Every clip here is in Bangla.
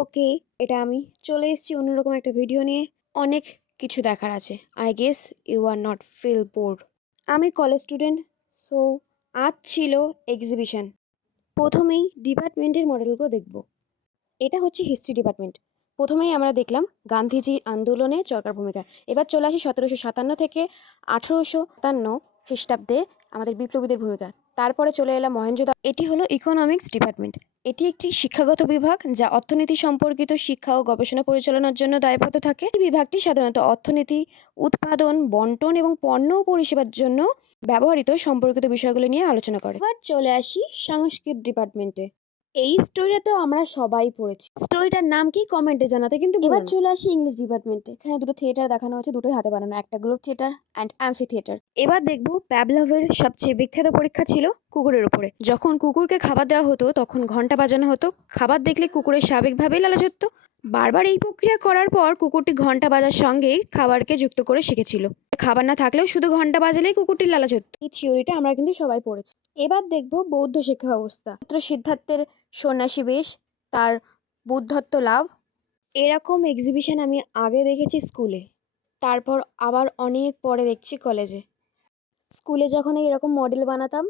ওকে, এটা আমি চলে এসেছি অন্যরকম একটা ভিডিও নিয়ে। অনেক কিছু দেখার আছে। I guess you are not feel bored. আমি কলেজ স্টুডেন্ট, সো আজ ছিল এক্সিবিশন। প্রথমেই ডিপার্টমেন্টের মডেলগুলো দেখব। এটা হচ্ছে হিস্ট্রি ডিপার্টমেন্ট। প্রথমেই আমরা দেখলাম গান্ধীজির আন্দোলনে চরকার ভূমিকা। এবার চলে আসি 1757 থেকে 1857 খ্রিস্টাব্দে আমাদের বিপ্লবীদের ভূমিকা। তারপরে চলে এলাম মহেঞ্জোদারো। এটি হলো ইকোনমিক্স ডিপার্টমেন্ট। এটি একটি শিক্ষাগত বিভাগ যা অর্থনীতি সম্পর্কিত শিক্ষা ও গবেষণা পরিচালনার জন্য দায়বদ্ধ থাকে। এই বিভাগটি সাধারণত অর্থনীতি, উৎপাদন, বন্টন এবং পণ্য ও পরিষেবার জন্য ব্যবহৃত সম্পর্কিত বিষয়গুলো নিয়ে আলোচনা করে। এবার চলে আসি সংস্কৃত ডিপার্টমেন্টে। এই স্টোরিটা তো আমরা সবাই পড়েছি। স্টোরিটার নাম কি কমেন্টে জানাতে কিন্তু এবার চলে আসি ইংলিশ ডিপার্টমেন্টে। এখানে দুটো থিয়েটার দেখানো হচ্ছে, দুটোই হাতে বানানো, একটা globe theatre and amphi theatre. এবার দেখবো প্যাভলভের সবচেয়ে বিখ্যাত পরীক্ষা ছিল কুকুরের উপরে। যখন কুকুরকে খাবার দেওয়া হতো তখন ঘন্টা বাজানো হতো। খাবার দেখলে কুকুরের স্বাভাবিকভাবেই লালা ঝরতো। বারবার এই প্রক্রিয়া করার পর কুকুরটি ঘন্টা বাজার সঙ্গেই খাবারকে যুক্ত করে শিখেছিল। খাবার না থাকলেও শুধু ঘন্টা বাজালেই কুকুরটির লালা ঝরতো। এই থিওরিটা আমরা কিন্তু সবাই পড়েছি। এবার দেখবো বৌদ্ধ শিক্ষা ব্যবস্থা। পুত্র সিদ্ধার্থের সন্ন্যাসী বেশ, তার বুদ্ধত্ব লাভ। এরকম এক্সিবিশন আমি আগে দেখেছি স্কুলে, তারপর আবার অনেক পরে দেখছি কলেজে। স্কুলে যখন এরকম মডেল বানাতাম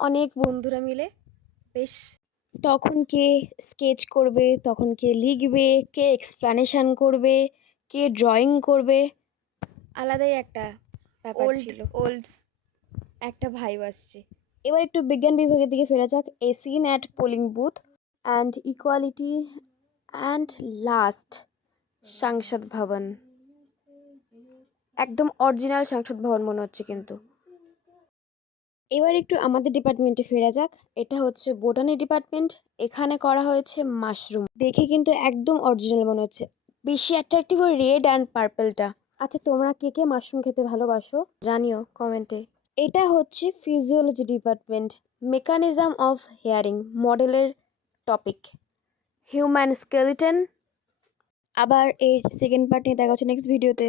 অনেক বন্ধুরা মিলে, বেশ তখন কে স্কেচ করবে, তখন কে লিখবে, কে এক্সপ্লানেশন করবে, কে ড্রয়িং করবে, আলাদাই একটা ব্যাপার ছিল। ওল্ড একটা ভাইব আসছে। এবার একটু বিজ্ঞান বিভাগের দিকে ফেরা যাক। A scene at polling booth and equality and last Sansad Bhavan. একদম অরিজিনাল সংসদ ভবন মনে হচ্ছে কিন্তু। এবার একটু আমাদের ডিপার্টমেন্টে ফেরা যাক। এটা হচ্ছে বোটানি ডিপার্টমেন্ট। এখানে করা হয়েছে মাশরুম। দেখে কিন্তু একদম অরিজিনাল মনে হচ্ছে। বেশি অ্যাট্রাক্টিভ ওই রেড অ্যান্ড পার্পলটা। আচ্ছা, তোমরা কে কে মাশরুম খেতে ভালোবাসো জানিও কমেন্টে। এটা হচ্ছে physiology department. Mechanism of hearing মডেলের টপিক হিউম্যান স্কেলিটন। আবার এর সেকেন্ড পার্ট নিয়ে দেখা হচ্ছে নেক্সট ভিডিওতে।